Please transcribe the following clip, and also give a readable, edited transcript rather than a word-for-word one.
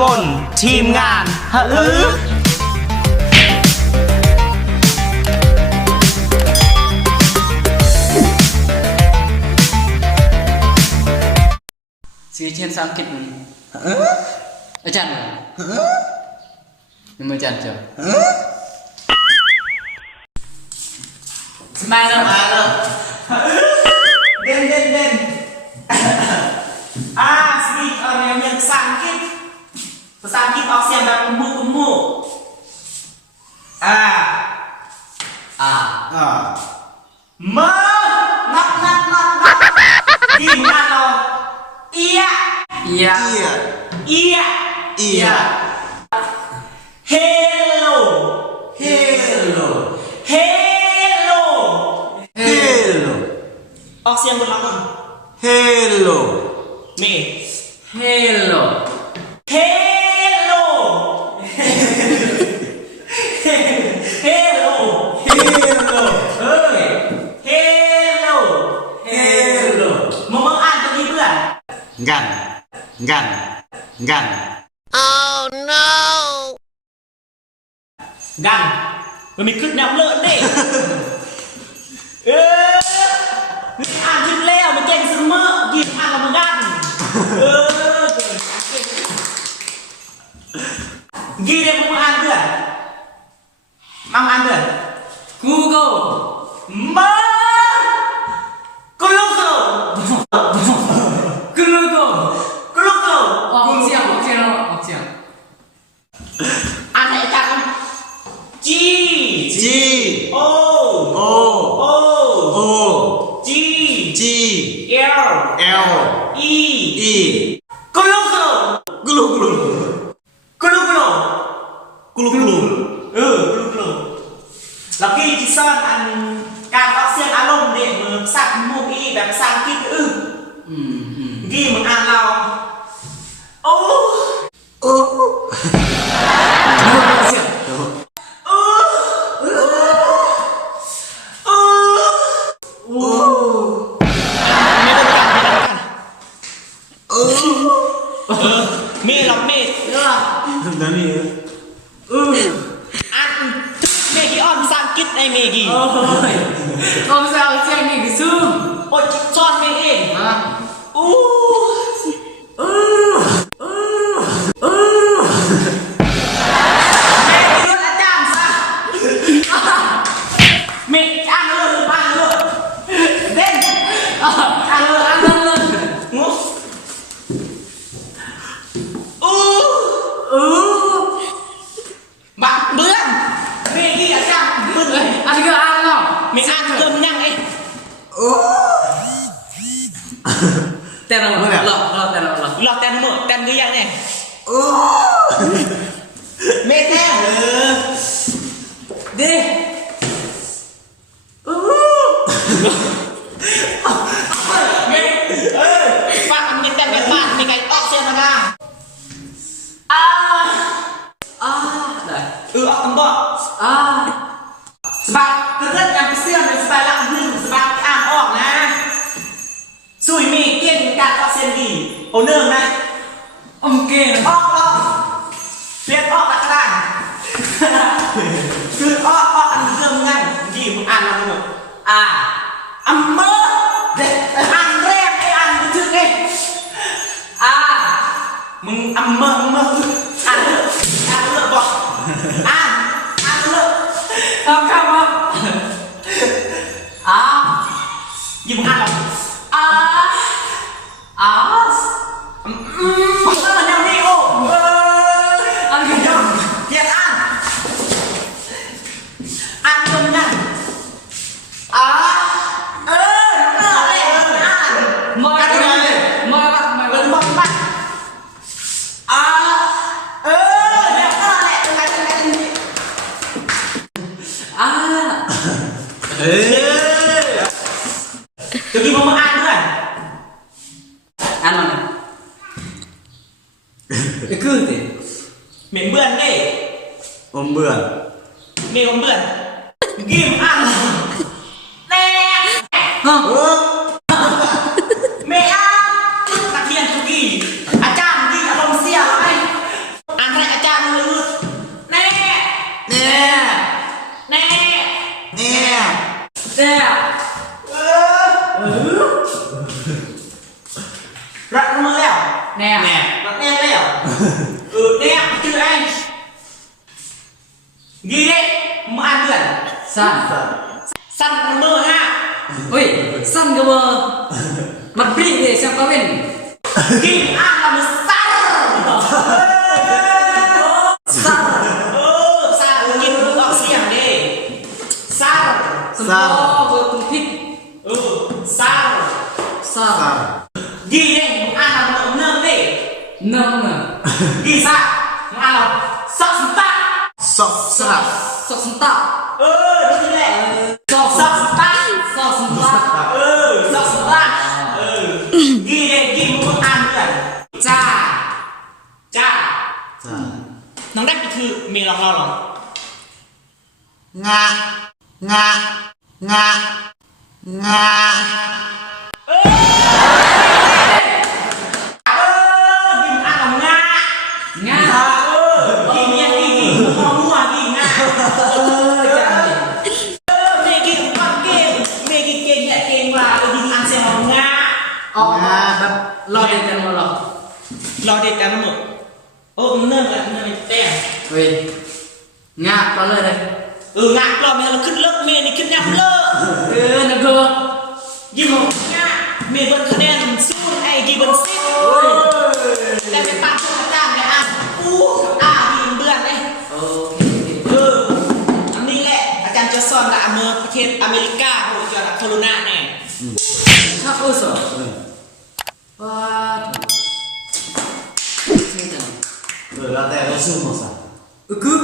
คนทีมงานฮะSih chen sakit nih. Acan. Memang acan coba. Semangat. Den speak orang yang sakit pesakitออกเสียงแบบกุมูมานับทีมงานเราเอีย Iya. Hello ออกเสียงบนหลังก่อน Hello เม Hello. Hello Hello เอ้ย Hello มึงอ่านตรงนี้เพื่อน Gan กันมันมีคลิปแนวเลิศดินี่อ่านคลิปแล้วมันเก่งเสมอหยิบอ่านกับมึงกันกี่เดี๋ยวมึงอ่านเพื่อนมาอ่านเพื่อน Google. มากูลูกเขา Google. กู Siang. อ่านไหนจัง G G O O O G G L L E E กูลูกเขา Gulu กูลูก แล้วพี่ที่ซ่อนอันการออกเสียงอารมณ์เด็กมือสักมุกอีแบบสังกิตกี่มึงอ่านเราโอ้ Siang. มีหรอกมี Nani อันเมกี้ออนสังกิตไอเมกี้ Ôi. Không sao siang nih Zoom. โอ้ยซ่อนเมเอง Hah? อู้แม่ไปรุ่นอาจารย์ซะเมกอ่านเลยเด่นอ่านเลย งูบักเบื้องเมกี้อาจารย์บึ้งเลย Ada ke ano? มีอ่านเกินยังไง Tenang. Mana? Lo. หลอกแตนหมดแตนคือยังไงเมแต้มDeh. เมฝากมีแต้มแบบบ้านมีไก่ออกเสียงมาได้ Dah. ออกกันบ่สบายคือเรื่องยังไปเสื่อมเป็นสบายละหนึ่งสบายอ่านออกนะสุยมีเก่งการออกเสียงดีโอเนื่องนะ Mungkin. ออกเรียนออกตะกร้านคือออกอันเรื่องง่ายดีมึงอ่านมาหมดอัมเมอร์เด็กอันแรกไอ้อันมึงถึงไงมึงอัมเมอร์อ่านเลิกบอกอ่านเลิก Không. ยิบอ่านหรอยังนี่โอ้อันนี้ยังเรียนอ่านเรื่องนั่นอะไรอ่าน Mau Kan apa? gimana? Mau apa? เรื่องบอกไปเนี่ยแหละเป็นไรเดี๋ยวกินมึงมาอ่านด้วย Ano mana? Ikut deh. เหม็นเบื่อนไง Om Bươn เมย์ของเบื่อนกินอ่านแน่ Hah? เมย์อ่านนักเรียนทุกี้อาจารย์ดีอารมณ์เสียไหม ซ่บ รักมือแล้ว แน่ แน่ รักแน่แล้วเนี่ยคือไอ้ยีเด็กมาอ่านเดือน สั้น สั้นมือห้า เฮ้ยสั้นกว่าเบอร์มันปรี๊ดเลยเสียงตะเวน กินอ่านแล้วมันสั้น สั้น สั้นกินออกเสียงดิสั้น สมองเบอร์คุณพิษ สั้น สั้น สาม ยีเด็กอ่านแล้วเนิ่มดิ เนิ่มเนอะ ยีซ่าอ่านแล้วสักสิบตา สอบสลับ สอกสันตา นี่แหละ สอก สักสิบตา สอกสันตา สักสิบตายีเด็กยีมึงอ่านเดือน จ้า จ้า จ้า น้องได้คือเมย์ลองเล่าลอง งะงะงะงะ กินอ่านของงา ง่า กินเนี่ยกินมัวกินงา จ้า เมย์กินปังเก่งเมย์กินเก่งเนี่ยเก่งว่ากินอ่านเสียงของงา อ๋อแบบรอเด็กกันมาหรอ รอเด็กกันมั้งโอ้เนื่องแล้วเนื่องแต้ม เฮ้ยง่าไปเลยเลย งากรอบนี้เราขึ้นเลิกเมย์นี่ขึ้นยับเลิก นักเรียน ยิ่งของงาเมย์บนคะแนนสู้ไอ้กีบนซิปแต่ไปปังชุดต่างเนี่ยอ่ะยิงเบื่อเลย โอเค อันนี้แหละอาจารย์จะสอนละประเทศอเมริกาโหเกี่ยวกับโคโรนาแน่ ถ้าสอบว่าจริงจัง แล้วแต่เราสู้หมดสัก กึ๊บ